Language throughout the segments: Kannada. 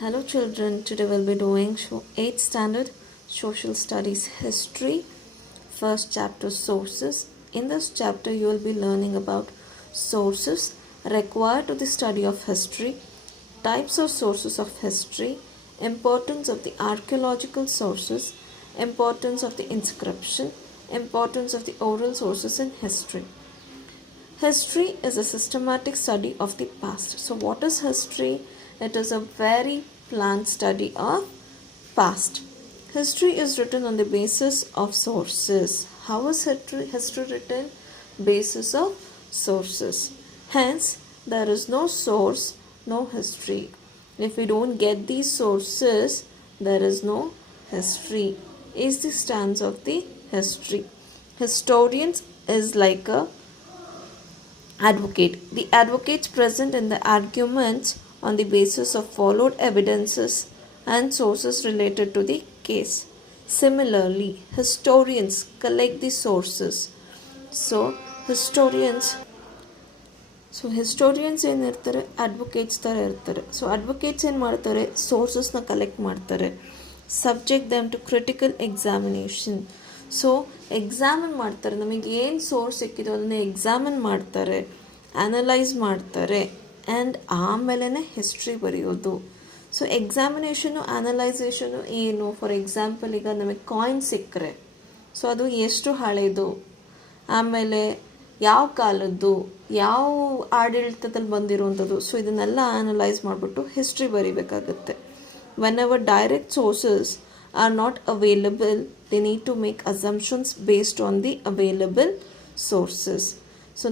Hello children, today we'll be doing 8th standard social studies history, first chapter sources. In this chapter you will be learning about sources required to the study of history, types of sources of history, importance of the archaeological sources, importance of the inscription, importance of the oral sources in history. History is a systematic study of the past. So what is history? It is a very planned study of past. History is written on the basis of sources. How is history written? Basis of sources. Hence, there is no source, no history. If we don't get these sources, there is no history. Is the stance of the history. Historians is like a advocate. The advocates present in the arguments on the basis of followed evidences and sources related to the case. Similarly, historians collect the sources. historians ಏನಿರ್ತಾರೆ ಅಡ್ವೊಕೇಟ್ಸ್ ಥರ ಇರ್ತಾರೆ. ಅಡ್ವೊಕೇಟ್ಸ್ ಏನು ಮಾಡ್ತಾರೆ, ಸೋರ್ಸಸ್ನ ಕಲೆಕ್ಟ್ ಮಾಡ್ತಾರೆ, subject them to critical examination. Examine ಮಾಡ್ತಾರೆ, ನಮಗೆ ಏನು ಸೋರ್ಸ್ ಸಿಕ್ಕಿದೋ ಅದನ್ನು ಎಕ್ಸಾಮಿನ್ ಮಾಡ್ತಾರೆ, ಅನಲೈಸ್ ಮಾಡ್ತಾರೆ, ಆ್ಯಂಡ್ ಆಮೇಲೆ ಹಿಸ್ಟ್ರಿ ಬರೆಯೋದು. ಎಕ್ಸಾಮಿನೇಷನು ಅನಲೈಸೇಷನು ಏನು? ಫಾರ್ ಎಕ್ಸಾಂಪಲ್, ಈಗ ನಮಗೆ ಕಾಯಿನ್ ಸಿಕ್ಕರೆ ಅದು ಎಷ್ಟು ಹಳೆಯದು, ಆಮೇಲೆ ಯಾವ ಕಾಲದ್ದು, ಯಾವ ಆಡಳಿತದಲ್ಲಿ ಬಂದಿರುವಂಥದ್ದು, ಇದನ್ನೆಲ್ಲ ಅನಲೈಸ್ ಮಾಡಿಬಿಟ್ಟು history ಬರೀಬೇಕಾಗುತ್ತೆ. whenever direct sources are not available, they need to make assumptions based on the available sources.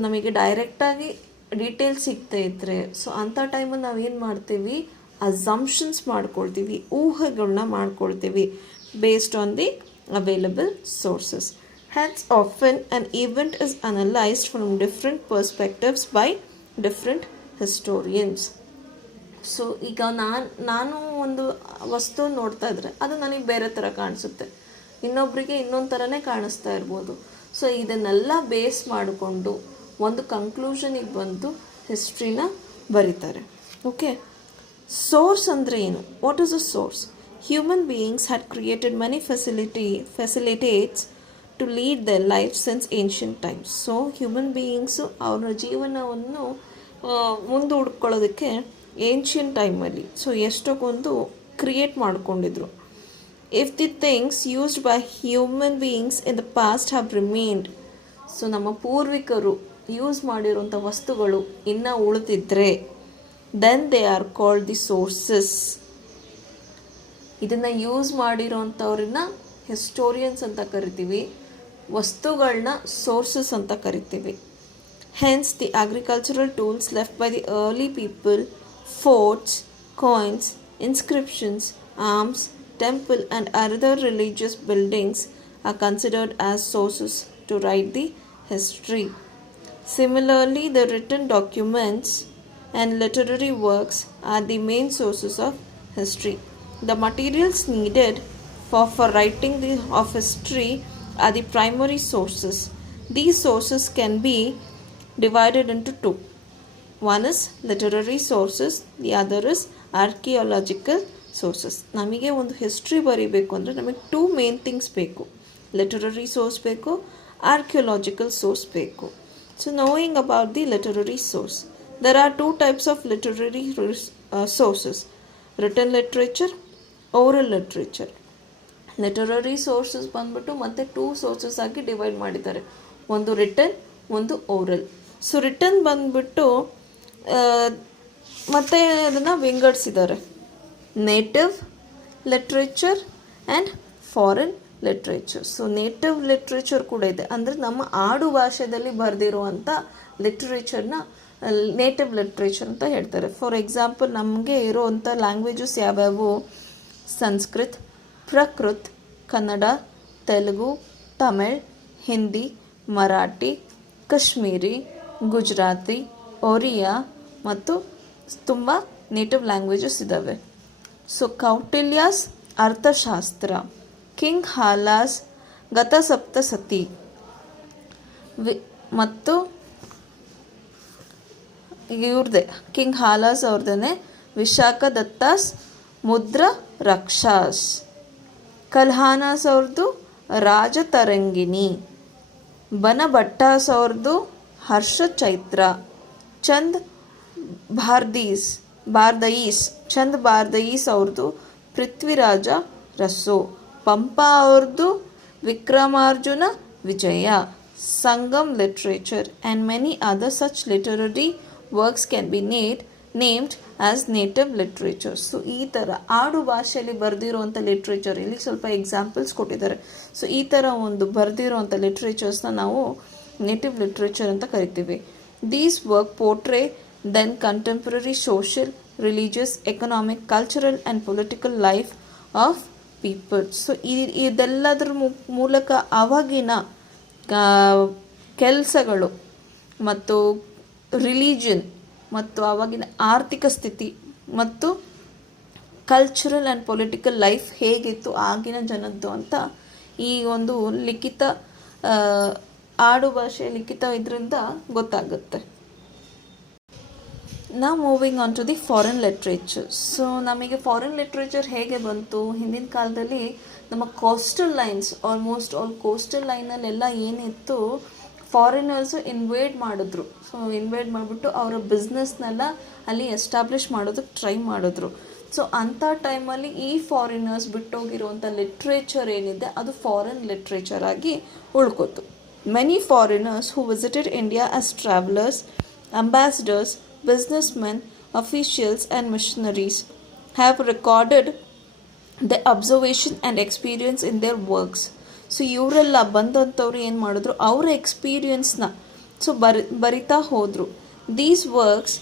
ನಮಗೆ ಡೈರೆಕ್ಟಾಗಿ ಡೀಟೇಲ್ಸ್ ಸಿಗ್ತಾ ಇದ್ದರೆ ಅಂಥ ಟೈಮಲ್ಲಿ ನಾವೇನು ಮಾಡ್ತೀವಿ, ಅಸಂಪ್ಷನ್ಸ್ ಮಾಡ್ಕೊಳ್ತೀವಿ, ಊಹೆಗಳನ್ನ ಮಾಡ್ಕೊಳ್ತೀವಿ based on the available sources. Hence, often an event is analyzed from different perspectives by different historians. ಈಗ ನಾನು ಒಂದು ವಸ್ತು ನೋಡ್ತಾ ಇದ್ರೆ ಅದು ನನಗೆ ಬೇರೆ ಥರ ಕಾಣಿಸುತ್ತೆ, ಇನ್ನೊಬ್ಬರಿಗೆ ಇನ್ನೊಂದು ಥರನೇ ಕಾಣಿಸ್ತಾ ಇರ್ಬೋದು. ಇದನ್ನೆಲ್ಲ ಬೇಸ್ ಮಾಡಿಕೊಂಡು ಒಂದು ಕನ್ಕ್ಲೂಷನಿಗೆ ಬಂದು ಹಿಸ್ಟ್ರಿನ ಬರೀತಾರೆ. ಓಕೆ, ಸೋರ್ಸ್ ಅಂದರೆ ಏನು? What is a source? Human beings had created money facilitates to lead the life since ancient times. Human beings ಅವರ ಜೀವನವನ್ನು ಮುಂದೂಡ್ಕೊಳ್ಳೋದಕ್ಕೆ ಏನ್ಷಿಯಂಟ್ ಟೈಮಲ್ಲಿ ಎಷ್ಟೊಂದು ಕ್ರಿಯೇಟ್ ಮಾಡ್ಕೊಂಡಿದ್ರು. If the things used by human beings in the past have remained, ನಮ್ಮ ಪೂರ್ವಿಕರು ಯೂಸ್ ಮಾಡಿರುವಂಥ ವಸ್ತುಗಳು ಇನ್ನೂ ಉಳಿದಿದ್ರೆ, then they are called the sources. ಇದನ್ನು ಯೂಸ್ ಮಾಡಿರೋಂಥವ್ರನ್ನ ಹಿಸ್ಟೋರಿಯನ್ಸ್ ಅಂತ ಕರಿತೀವಿ, ವಸ್ತುಗಳನ್ನ ಸೋರ್ಸಸ್ ಅಂತ ಕರಿತೀವಿ. Hence, the agricultural tools left by the early people, forts, coins, inscriptions, arms, temple and other religious buildings are considered as sources to write the history. Similarly, the written documents and literary works are the main sources of history. The materials needed for writing of history are the primary sources. These sources can be divided into two. One is literary sources, the other is archaeological sources. ನಮಗೆ ಒಂದು ಹಿಸ್ಟ್ರಿ ಬರೀಬೇಕು ಅಂದರೆ ನಮಗೆ ಟೂ ಮೇನ್ ಥಿಂಗ್ಸ್ ಬೇಕು, ಲಿಟರರಿ ಸೋರ್ಸ್ ಬೇಕು, ಆರ್ಕಿಯೋಲಾಜಿಕಲ್ ಸೋರ್ಸ್ ಬೇಕು. knowing about the literary source, there are two types of literary sources: written literature, oral literature. Literary sources ಬಂದ್ಬಿಟ್ಟು ಮತ್ತೆ ಟೂ ಸೋರ್ಸಸ್ ಆಗಿ ಡಿವೈಡ್ ಮಾಡಿದ್ದಾರೆ, ಒಂದು ರಿಟನ್, ಒಂದು ಓರಲ್. ರಿಟನ್ ಬಂದ್ಬಿಟ್ಟು ಮತ್ತೆ ಅದನ್ನು ವಿಂಗಡಿಸಿದ್ದಾರೆ, native literature and foreign literature. Native literature ಕೂಡ ಇದೆ, ಅಂದರೆ ನಮ್ಮ ಆಡು ಭಾಷೆಯಲ್ಲಿ ಬರೆದಿರುವಂಥ ಲಿಟ್ರೇಚರ್ನ ನೇಟಿವ್ ಲಿಟ್ರೇಚರ್ ಅಂತ ಹೇಳ್ತಾರೆ. ಫಾರ್ ಎಕ್ಸಾಂಪಲ್, ನಮಗೆ ಇರೋವಂಥ ಲ್ಯಾಂಗ್ವೇಜಸ್ ಯಾವ್ಯಾವು? ಸಂಸ್ಕೃತ್, ಪ್ರಾಕೃತ್, ಕನ್ನಡ, ತೆಲುಗು, ತಮಿಳ್, ಹಿಂದಿ, ಮರಾಠಿ, ಕಾಶ್ಮೀರಿ, ಗುಜರಾತಿ, ಒರಿಯಾ ಮತ್ತು ತುಂಬ ನೇಟಿವ್ ಲ್ಯಾಂಗ್ವೇಜಸ್ ಇದ್ದಾವೆ. ಕೌಟಿಲ್ಯಾಸ್ ಅರ್ಥಶಾಸ್ತ್ರ, ಕಿಂಗ್ ಹಾಲಾಸ್ ಗತಸಪ್ತಸತಿ ಮತ್ತು ಇವ್ರದ್ದೇ ಕಿಂಗ್ ಹಾಲಾಸ್ ಅವ್ರದ್ದೇ ವಿಶಾಖ ದತ್ತಾಸ್ ಮುದ್ರ ರಕ್ಷಾಸ್. ಕಲ್ಹಾನಾಸ್ ಅವ್ರದ್ದು ರಾಜತರಂಗಿಣಿ. ಬನಭಟ್ಟಾಸ್ ಅವ್ರದ್ದು ಹರ್ಷ ಚೈತ್ರ. ಚಂದ್ ಬಾರ್ದಯೀಸ್ ಅವ್ರದ್ದು ಪೃಥ್ವಿರಾಜ ರಸೋ. ಪಂಪಾ ಅವ್ರದ್ದು Vikramarjuna Vijaya. Sangam literature and many other such literary works can be named as native literature. So ಈ ಥರ ಆಡು ಭಾಷೆಯಲ್ಲಿ ಬರೆದಿರುವಂಥ ಲಿಟ್ರೇಚರ್, ಇಲ್ಲಿ ಸ್ವಲ್ಪ ಎಕ್ಸಾಂಪಲ್ಸ್ ಕೊಟ್ಟಿದ್ದಾರೆ. ಸೊ ಈ ಥರ ಒಂದು ಬರೆದಿರುವಂಥ ಲಿಟ್ರೇಚರ್ಸ್ನ ನಾವು ನೇಟಿವ್ ಲಿಟ್ರೇಚರ್ ಅಂತ ಕರಿತೀವಿ. These work portray then contemporary social, religious, economic, cultural and political life of people. So ಇದೆಲ್ಲದರ ಮೂಲಕ ಅವಾಗಿನ ಕೆಲಸಗಳು ಮತ್ತು ರಿಲಿಜನ್ ಮತ್ತು ಅವಾಗಿನ ಆರ್ಥಿಕ ಸ್ಥಿತಿ ಮತ್ತು ಕಲ್ಚರಲ್ ಆ್ಯಂಡ್ ಪೊಲಿಟಿಕಲ್ ಲೈಫ್ ಹೇಗಿತ್ತು ಆಗಿನ ಜನದ್ದು ಅಂತ ಈ ಒಂದು ಲಿಖಿತ ಆಡು ಭಾಷೆ ಲಿಖಿತ ಇದರಿಂದ ಗೊತ್ತಾಗುತ್ತೆ. ನಾವು moving on to the foreign literature. So ನಮಗೆ ಫಾರಿನ್ ಲಿಟ್ರೇಚರ್ ಹೇಗೆ ಬಂತು? ಹಿಂದಿನ ಕಾಲದಲ್ಲಿ ನಮ್ಮ coastal lines, almost all coastal ಲೈನಲ್ಲೆಲ್ಲ ಏನಿತ್ತು, ಫಾರಿನರ್ಸು ಇನ್ವೇಡ್ ಮಾಡಿದ್ರು. ಸೊ ಇನ್ವೇಡ್ ಮಾಡಿಬಿಟ್ಟು ಅವರ ಬಿಸ್ನೆಸ್ನೆಲ್ಲ ಅಲ್ಲಿ ಎಸ್ಟಾಬ್ಲಿಷ್ ಮಾಡೋದಕ್ಕೆ ಟ್ರೈ ಮಾಡಿದ್ರು. ಸೊ ಅಂಥ ಟೈಮಲ್ಲಿ ಈ ಫಾರಿನರ್ಸ್ ಬಿಟ್ಟೋಗಿರುವಂಥ ಲಿಟ್ರೇಚರ್ ಏನಿದೆ ಅದು ಫಾರಿನ್ ಲಿಟ್ರೇಚರ್ ಆಗಿ ಉಳ್ಕೋತು. Many foreigners who visited India as travellers, ambassadors, businessmen, officials and missionaries have recorded the observation and experience in their works. So ಇವರೆಲ್ಲ ಬಂದಂಥವ್ರು ಏನು ಮಾಡಿದ್ರು, ಅವರ ಎಕ್ಸ್ಪೀರಿಯನ್ಸ್ನ ಬರಿತಾ ಹೋದರು. These works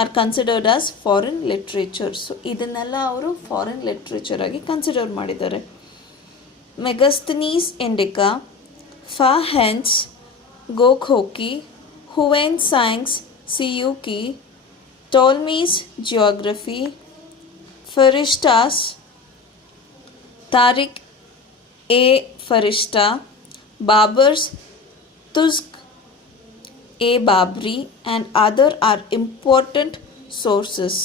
are considered as foreign literature. So ಇದನ್ನೆಲ್ಲ ಅವರು ಫಾರಿನ್ ಲಿಟ್ರೇಚರ್ ಆಗಿ ಕನ್ಸಿಡರ್ ಮಾಡಿದ್ದಾರೆ. ಮೆಗಸ್ತನೀಸ್ ಇಂಡಿಕಾ, ಫಾ ಹೆನ್ಸ್ ಗೋಖೋಕಿ, ಹುವೆನ್ ಸಾಂಗ್ಸ್ ಸಿಯುಕಿ, Ptolemy's geography, Ferishta's, Tarikh e Ferishta, Babur's Tuzuk e Baburi and other are important sources.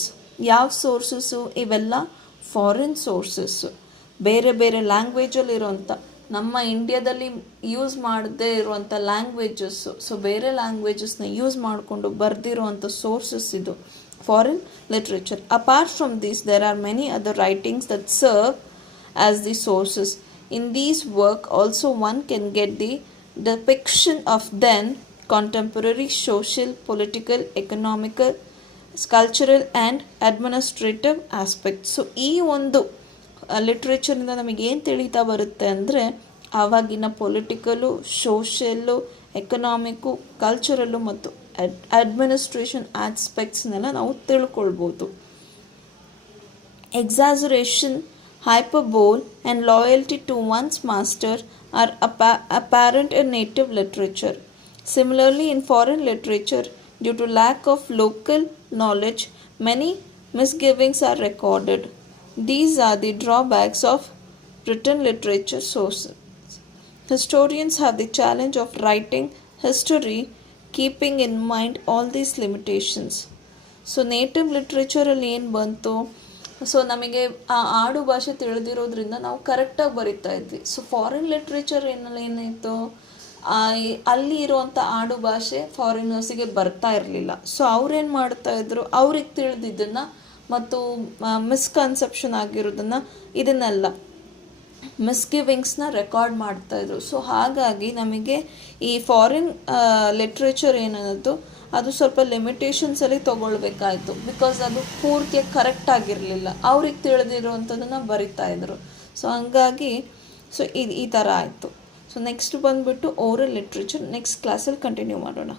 ಯಾವ ಸೋರ್ಸಸ್ಸು? ಇವೆಲ್ಲ ಫಾರಿನ್ ಸೋರ್ಸಸ್ಸು, ಬೇರೆ ಬೇರೆ ಲ್ಯಾಂಗ್ವೇಜಲ್ಲಿರುವಂಥ, ನಮ್ಮ ಇಂಡಿಯಾದಲ್ಲಿ ಯೂಸ್ ಮಾಡದೇ ಇರುವಂಥ ಲ್ಯಾಂಗ್ವೇಜಸ್ಸು. ಸೊ ಬೇರೆ ಲ್ಯಾಂಗ್ವೇಜಸ್ನ ಯೂಸ್ ಮಾಡಿಕೊಂಡು ಬರೆದಿರುವಂಥ ಸೋರ್ಸಸ್ ಇದು foreign literature. Apart from this there are many other writings that serve as the sources. In these work also one can get the depiction of then contemporary social, political, economical, cultural and administrative aspects. So ಈ ಒಂದು ಲಿಟ್ರೇಚರಿಂದ ನಮಗೇನು ತಿಳಿತಾ ಬರುತ್ತೆ ಅಂದರೆ ಆವಾಗಿನ ಪೊಲಿಟಿಕಲು, ಸೋಷಿಯಲ್ಲು, ಎಕನಾಮಿಕ್ಕು, ಕಲ್ಚರಲ್ಲು ಮತ್ತು ಅಡ್ಮಿನಿಸ್ಟ್ರೇಷನ್ ಆಸ್ಪೆಕ್ಟ್ಸ್ನೆಲ್ಲ ನಾವು ತಿಳ್ಕೊಳ್ಬೋದು. Exaggeration, hyperbole and loyalty to one's master are apparent in native literature. Similarly, in foreign literature, due to lack of local knowledge, many misgivings are recorded. These are the drawbacks of written literature sources. Historians have the challenge of writing history, keeping in mind all these limitations. So, native literature ಅಲ್ಲಿ ಏನು ಬಂತು? ಸೊ ನಮಗೆ ಆ ಆಡು ಭಾಷೆ ತಿಳಿದಿರೋದ್ರಿಂದ ನಾವು ಕರೆಕ್ಟಾಗಿ ಬರಿತಾ ಇದ್ವಿ. ಸೊ ಫಾರಿನ್ ಲಿಟ್ರೇಚರ್ ಏನಾಯಿತು, ಅಲ್ಲಿ ಇರುವಂಥ ಆಡು ಭಾಷೆ ಫಾರಿನರ್ಸಿಗೆ ಬರ್ತಾ ಇರಲಿಲ್ಲ. ಸೊ ಅವ್ರೇನು ಮಾಡ್ತಾಯಿದ್ರು, ಅವ್ರಿಗೆ ತಿಳಿದಿದ್ದನ್ನು ಮತ್ತು ಮಿಸ್ಕನ್ಸೆಪ್ಷನ್ ಆಗಿರೋದನ್ನು ಇದನ್ನೆಲ್ಲ ಮಿಸ್ಗಿವಿಂಗ್ಸ್ನ ರೆಕಾರ್ಡ್ ಮಾಡ್ತಾಯಿದ್ರು. ಸೊ ಹಾಗಾಗಿ ನಮಗೆ ಈ ಫಾರಿನ್ ಲಿಟ್ರೇಚರ್ ಏನನ್ನೋದು ಅದು ಸ್ವಲ್ಪ ಲಿಮಿಟೇಷನ್ಸಲ್ಲಿ ತೊಗೊಳ್ಬೇಕಾಯಿತು. ಬಿಕಾಸ್ ಅದು ಪೂರ್ತಿಯಾಗಿ ಕರೆಕ್ಟ್ ಆಗಿರಲಿಲ್ಲ, ಅವ್ರಿಗೆ ತಿಳಿದಿರುವಂಥದ್ದನ್ನು ಬರಿತಾಯಿದ್ರು. ಸೊ ಹಂಗಾಗಿ ಸೊ ಈ ಥರ ಆಯಿತು. ಸೊ ನೆಕ್ಸ್ಟ್ ಬಂದುಬಿಟ್ಟು ಓರಲ್ ಲಿಟ್ರೇಚರ್ ನೆಕ್ಸ್ಟ್ ಕ್ಲಾಸಲ್ಲಿ ಕಂಟಿನ್ಯೂ ಮಾಡೋಣ.